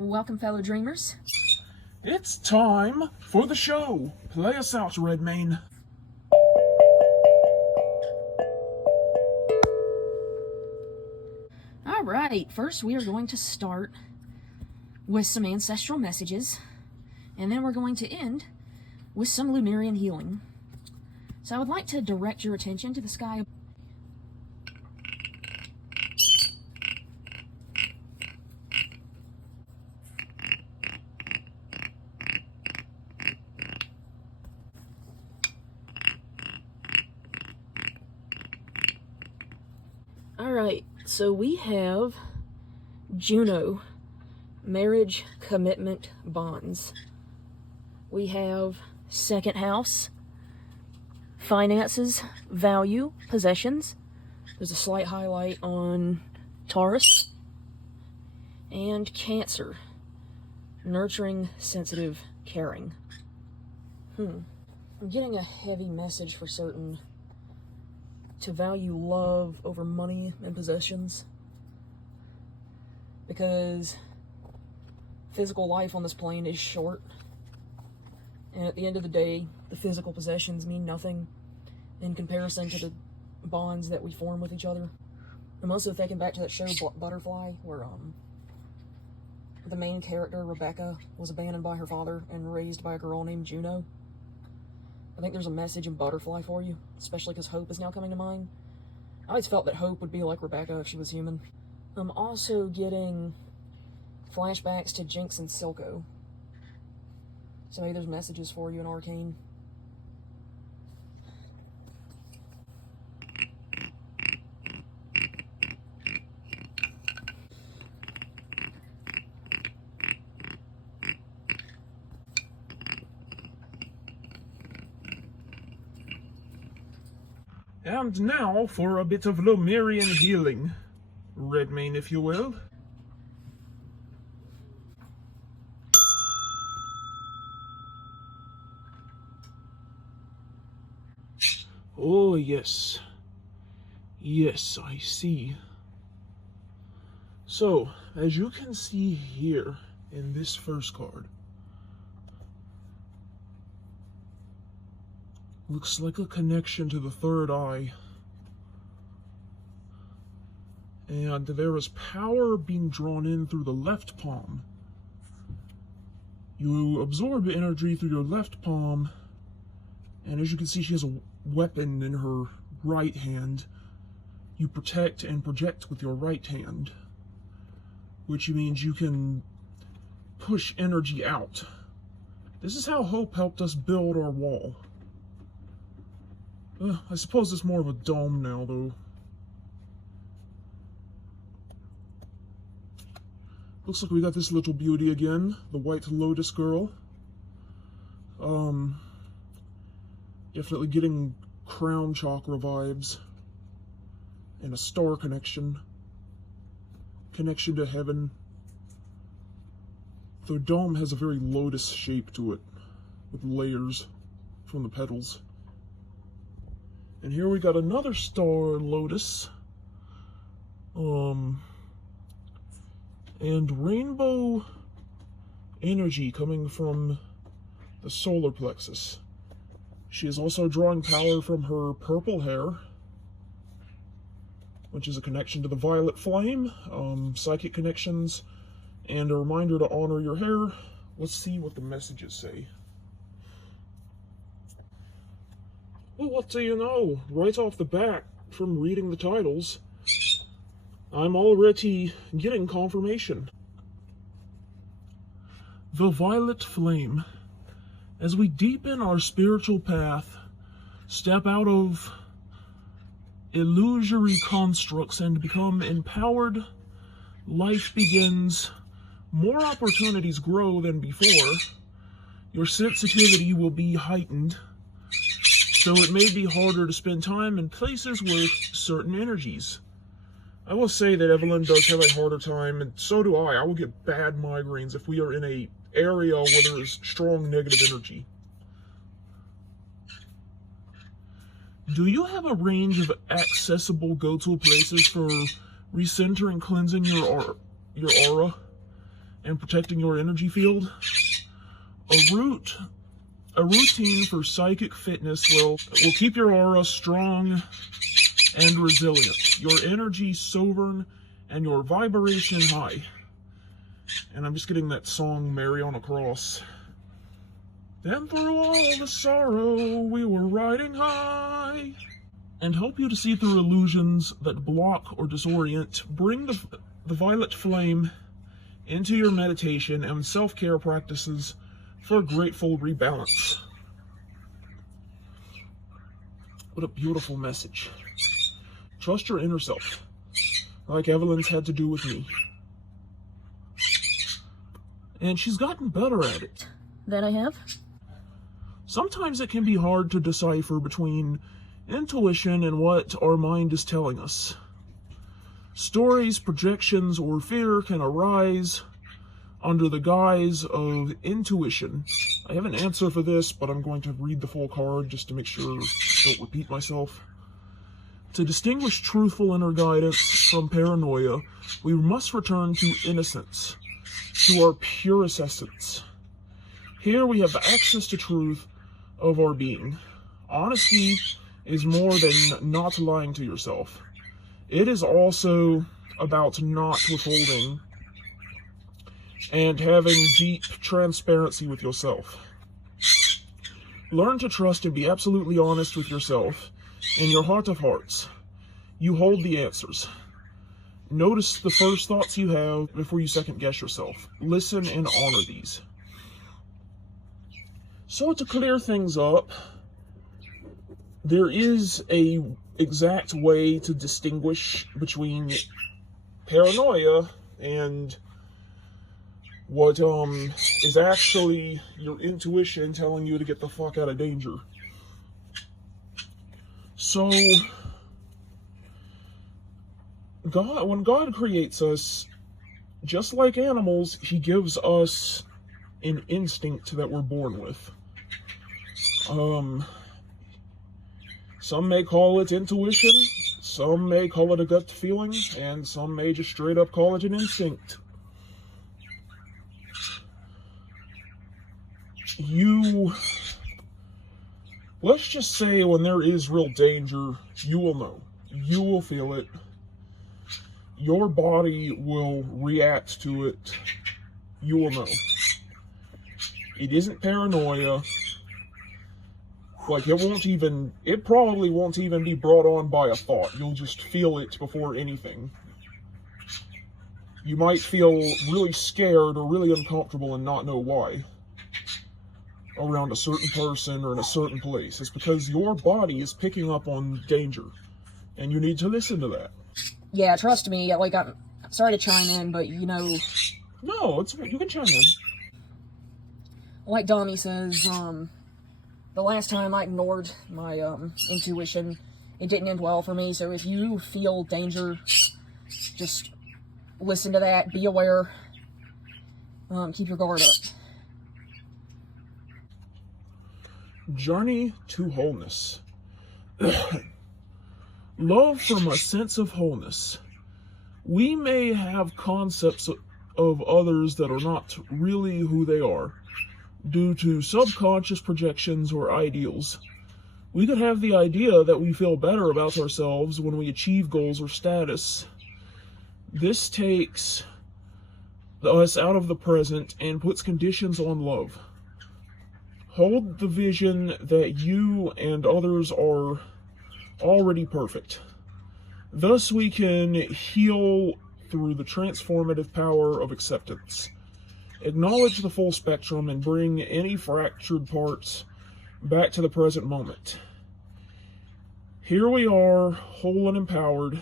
Welcome, fellow dreamers. It's time for the show. Play us out, Redmayne. Alright, first we are going to start with some Ancestral Messages, and then we're going to end with some Lemurian Healing. So I would like to direct your attention to the sky. Alright, so we have Juno, marriage, commitment, bonds. We have second house, finances, value, possessions. There's a slight highlight on Taurus. And Cancer, nurturing, sensitive, caring. I'm getting a heavy message for certain. To value love over money and possessions, because physical life on this plane is short, and at the end of the day, the physical possessions mean nothing in comparison to the bonds that we form with each other. I'm also thinking back to that show Butterfly, where the main character, Rebecca, was abandoned by her father and raised by a girl named Juno. I think there's a message in Butterfly for you, especially because Hope is now coming to mind. I always felt that Hope would be like Rebecca if she was human. I'm also getting flashbacks to Jinx and Silco. So maybe there's messages for you in Arcane. And now for a bit of Lemurian healing. Redmayne, if you will. Oh, yes. Yes, I see. So, as you can see here in this first card, looks like a connection to the third eye. And there is power being drawn in through the left palm. You absorb energy through your left palm, and as you can see, she has a weapon in her right hand. You protect and project with your right hand, which means you can push energy out. This is how Hope helped us build our wall. I suppose it's more of a dome now, though. Looks like we got this little beauty again, the White Lotus girl. Definitely getting crown chakra vibes. And a star connection. Connection to heaven. The dome has a very lotus shape to it, with layers from the petals. And here we got another star lotus. And rainbow energy coming from the solar plexus. She is also drawing power from her purple hair, which is a connection to the violet flame, psychic connections, and a reminder to honor your hair. Let's see what the messages say. Well, what do you know? Right off the bat, from reading the titles, I'm already getting confirmation. The violet flame. As we deepen our spiritual path, step out of illusory constructs and become empowered, life begins, more opportunities grow than before, your sensitivity will be heightened, so it may be harder to spend time in places with certain energies. I will say that Evelyn does have a harder time, and so do I. I will get bad migraines if we are in an area where there is strong negative energy. Do you have a range of accessible go-to places for recentering, cleansing your aura? and protecting your energy field. A routine for psychic fitness will keep your aura strong and resilient, your energy sovereign, and your vibration high. And I'm just getting that song, Mary on a Cross. Then through all the sorrow we were riding high. And help you to see through illusions that block or disorient. Bring the violet flame into your meditation and self-care practices for grateful rebalance. What a beautiful message. Trust your inner self, like Evelyn's had to do with me. And she's gotten better at it. That I have? Sometimes it can be hard to decipher between intuition and what our mind is telling us. Stories, projections, or fear can arise under the guise of intuition. I have an answer for this, but I'm going to read the full card just to make sure I don't repeat myself. To distinguish truthful inner guidance from paranoia, we must return to innocence, to our purest essence. Here we have access to truth of our being. Honesty is more than not lying to yourself. It is also about not withholding and having deep transparency with yourself. Learn to trust and be absolutely honest with yourself. In your heart of hearts, you hold the answers. Notice the first thoughts you have before you second guess yourself. Listen and honor these. So to clear things up, there is a exact way to distinguish between paranoia and what is actually your intuition telling you to get the fuck out of danger. So, when God creates us, just like animals, He gives us an instinct that we're born with. Some may call it intuition, some may call it a gut feeling, and some may just straight up call it an instinct. Let's just say when there is real danger, you will know. You will feel it. Your body will react to it. You will know. It isn't paranoia. Like, it probably won't even be brought on by a thought. You'll just feel it before anything. You might feel really scared or really uncomfortable and not know why around a certain person or in a certain place. It's because your body is picking up on danger, and you need to listen to that. Yeah, trust me. Like, I'm sorry to chime in, but you know. No, you can chime in. Like Donnie says, the last time I ignored my intuition, it didn't end well for me. So if you feel danger, just listen to that. Be aware. Keep your guard up. Journey to wholeness. Love from a sense of wholeness. We may have concepts of others that are not really who they are, due to subconscious projections or ideals. We could have the idea that we feel better about ourselves when we achieve goals or status. This takes us out of the present and puts conditions on love. Hold the vision that you and others are already perfect. Thus we can heal through the transformative power of acceptance. Acknowledge the full spectrum and bring any fractured parts back to the present moment. Here we are, whole and empowered,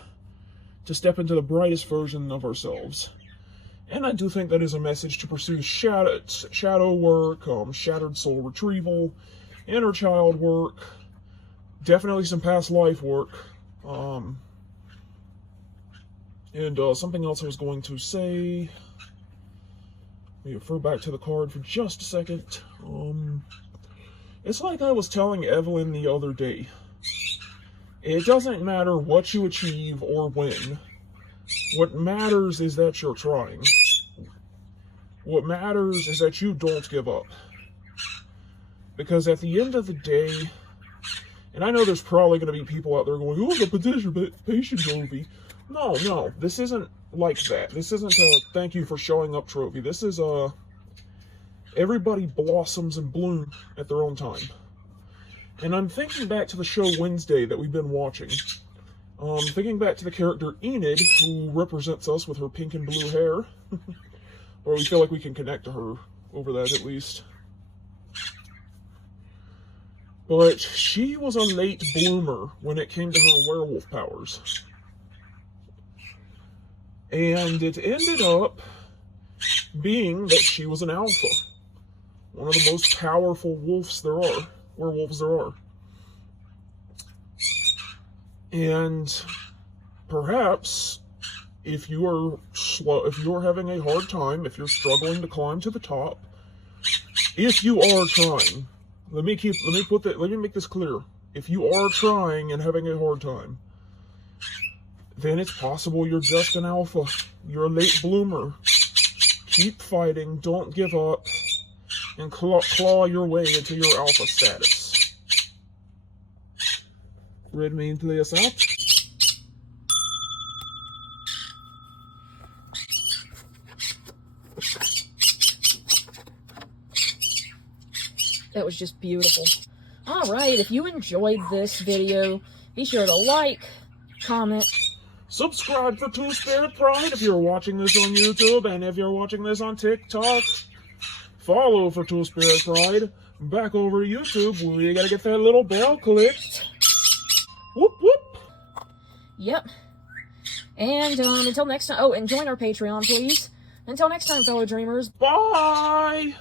to step into the brightest version of ourselves. And I do think that is a message to pursue shadow work, shattered soul retrieval, inner child work, definitely some past life work, and something else I was going to say. Let me refer back to the card for just a second. It's like I was telling Evelyn the other day. It doesn't matter what you achieve or when. What matters is that you're trying. What matters is that you don't give up. Because at the end of the day, and I know there's probably going to be people out there going, oh, the participation trophy. No, this isn't like that. This isn't a thank you for showing up trophy. This is a everybody blossoms and bloom at their own time. And I'm thinking back to the show Wednesday that we've been watching. Thinking back to the character Enid, who represents us with her pink and blue hair. Or we feel like we can connect to her over that at least. But she was a late bloomer when it came to her werewolf powers. And it ended up being that she was an alpha. One of the most powerful werewolves there are. And perhaps if you are having a hard time, if you're struggling to climb to the top, if you are trying, let me make this clear. If you are trying and having a hard time, then it's possible you're just an alpha. You're a late bloomer. Keep fighting, don't give up, and claw your way into your alpha status. Red Main, play us out. That was just beautiful. Alright, if you enjoyed this video, be sure to like, comment, subscribe for Two Spirit Pride if you're watching this on YouTube, and if you're watching this on TikTok, follow for Two Spirit Pride. Back over to YouTube, you gotta get that little bell clicked. Whoop, whoop. Yep. And until next time, and join our Patreon, please. Until next time, fellow dreamers. Bye!